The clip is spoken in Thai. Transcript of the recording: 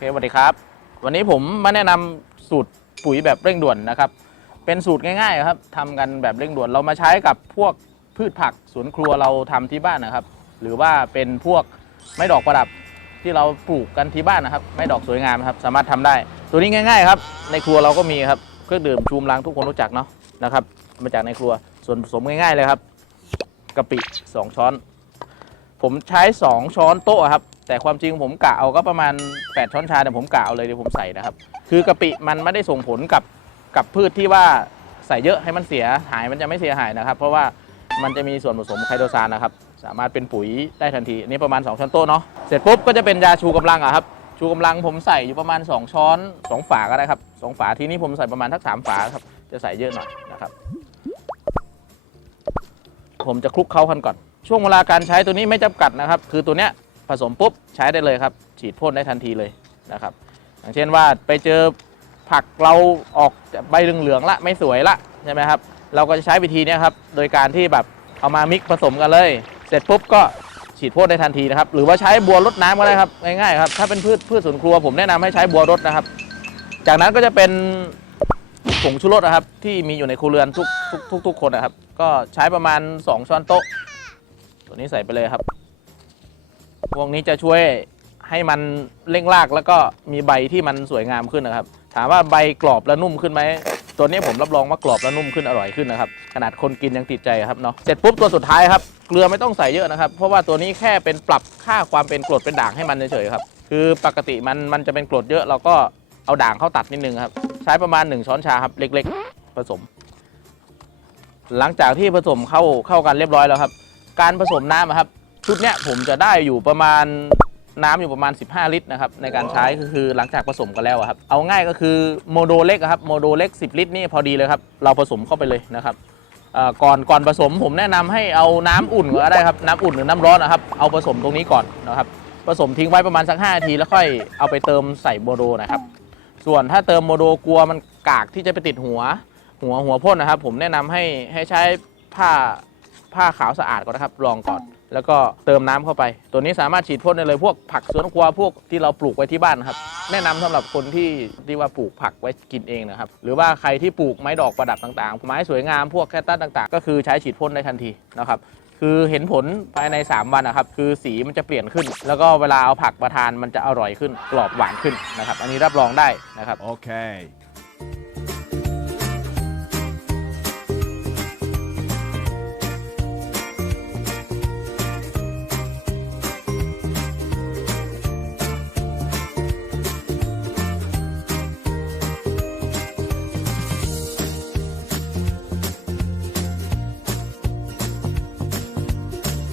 สวัสดีครับ วันนี้ผมมาแนะนำสูตรปุ๋ยแบบเร่งด่วนนะครับ เป็นสูตรง่ายๆครับทำกันแบบเร่งด่วนเรามาใช้กับพวกพืชผักสวนครัวเราทำที่บ้านนะครับ หรือว่าเป็นพวกไม้ดอกประดับที่เราปลูกกันที่บ้านนะครับ ไม้ดอกสวยงามครับ สามารถทำได้ ตัวนี้ง่ายๆครับ ในครัวเราก็มีครับเครื่องดื่มชูมลังทุกคนรู้จักเนาะนะครับ มาจากในครัวส่วนผสมง่ายๆเลยครับกะปิสองช้อน ผมใช้ 2 ช้อนโต๊ะครับ แต่ความจริงผมกะเอาก็ประมาณ 8 ช้อนชาแต่ผมกะเอาเลยเดี๋ยวผมใส่นะครับ คือกะปิมันไม่ได้ส่งผลกับกับพืชที่ว่าใส่เยอะให้มันเสียหายมันจะไม่เสียหายนะครับ เพราะว่ามันจะมีส่วนผสมไคโตซานนะครับ สามารถเป็นปุ๋ยได้ทันที อันนี้ประมาณ 2 ช้อนโต๊ะเนาะเสร็จปุ๊บก็จะเป็นยาชูกำลังอะครับชูกำลังผมใส่อยู่ประมาณ 2 ช้อน 2 ฝาก็ได้ครับสองฝาทีนี้ผมใส่ประมาณทักสามฝาครับจะใส่เยอะหน่อยนะครับ ผมจะคลุกเคล้ากันก่อน ช่วงเวลาการใช้ตัวนี้ไม่จำกัดนะครับ คือตัวเนี้ยผสมปุ๊บใช้ได้เลยครับ ฉีดพ่นได้ทันทีเลยนะครับ อย่างเช่นว่าไปเจอผักเราออกใบเหลืองๆละไม่สวยละใช่ไหมครับ เราก็จะใช้วิธีนี้ครับ โดยการที่แบบเอามามิกผสมกันเลย เสร็จปุ๊บก็ฉีดพ่นได้ทันทีนะครับ หรือว่าใช้บัวรดน้ำก็ได้ครับง่ายๆครับ ถ้าเป็นพืชพืชสวนครัวผมแนะนำให้ใช้บัวรดนะครับ จากนั้นก็จะเป็นผงชูรสนะครับที่มีอยู่ในครัวเรือนทุกทุกทุกทุกคนนะครับ ก็ใช้ประมาณ 2 ช้อนโต๊ะ ตัวนี้ใส่ไปเลยครับ พวกนี้จะช่วยให้มันเร่งรากแล้วก็มีใบที่มันสวยงามขึ้นนะครับ ถามว่าใบกรอบและนุ่มขึ้นไหมตัวนี้ผมรับรองว่ากรอบและนุ่มขึ้นอร่อยขึ้นนะครับขนาดคนกินยังติดใจครับเนาะเสร็จปุ๊บตัวสุดท้ายครับเกลือไม่ต้องใส่เยอะนะครับ เพราะว่าตัวนี้แค่เป็นปรับค่าความเป็นกรดเป็นด่างให้มันเฉยๆครับคือปกติมันมันจะเป็นกรดเยอะเราก็เอาด่างเข้าตัดนิดนึงครับ ใช้ประมาณ 1 ช้อนชาครับเล็ก ๆ ผสม หลังจากที่ผสมเข้าเข้ากันเรียบร้อยแล้วครับ การผสมน้ำอะครับชุดเนี้ยผมจะได้อยู่ประมาณน้ำอยู่ประมาณ 15 ลิตรนะครับในการใช้ก็คือหลังจากผสมกันแล้วอะครับเอาง่ายก็คือโมโดเล็กอะครับโมโดเล็ก 10 ลิตรนี่พอดีเลยครับเราผสมเข้าไปเลยนะครับเอ่อก่อนก่อนผสมผมแนะนำให้เอาน้ำอุ่นก็ได้ครับน้ำอุ่นหรือน้ำร้อนนะครับเอาผสมตรงนี้ก่อนนะครับผสมทิ้งไว้ประมาณสัก5นาทีแล้วค่อยเอาไปเติมใส่โมโดนะครับ ส่วนถ้าเติมโมโดกลัวมันกากที่จะไปติดหัว หัวหัวพ่นนะครับ ผมแนะนำให้ให้ใช้ผ้า ผ้าขาวสะอาดก่อนนะครับ ลองก่อน แล้วก็เติมน้ำเข้าไป ตัวนี้สามารถฉีดพ่นได้เลยพวกผักสวนครัวพวกที่เราปลูกไว้ที่บ้านนะครับ แนะนำสำหรับคนที่ที่ว่าปลูกผักไว้กินเองนะครับ หรือว่าใครที่ปลูกไม้ดอกประดับต่างๆ ไม้สวยงามพวกแคตตัสต่างๆ ก็คือใช้ฉีดพ่นได้ทันทีนะครับคือเห็นผลภายใน 3 วันนะครับ คือสีมันจะเปลี่ยนขึ้น แล้วก็เวลาเอาผักมาทานมันจะอร่อยขึ้น กรอบหวานขึ้นนะครับ อันนี้รับรองได้นะครับ Okay.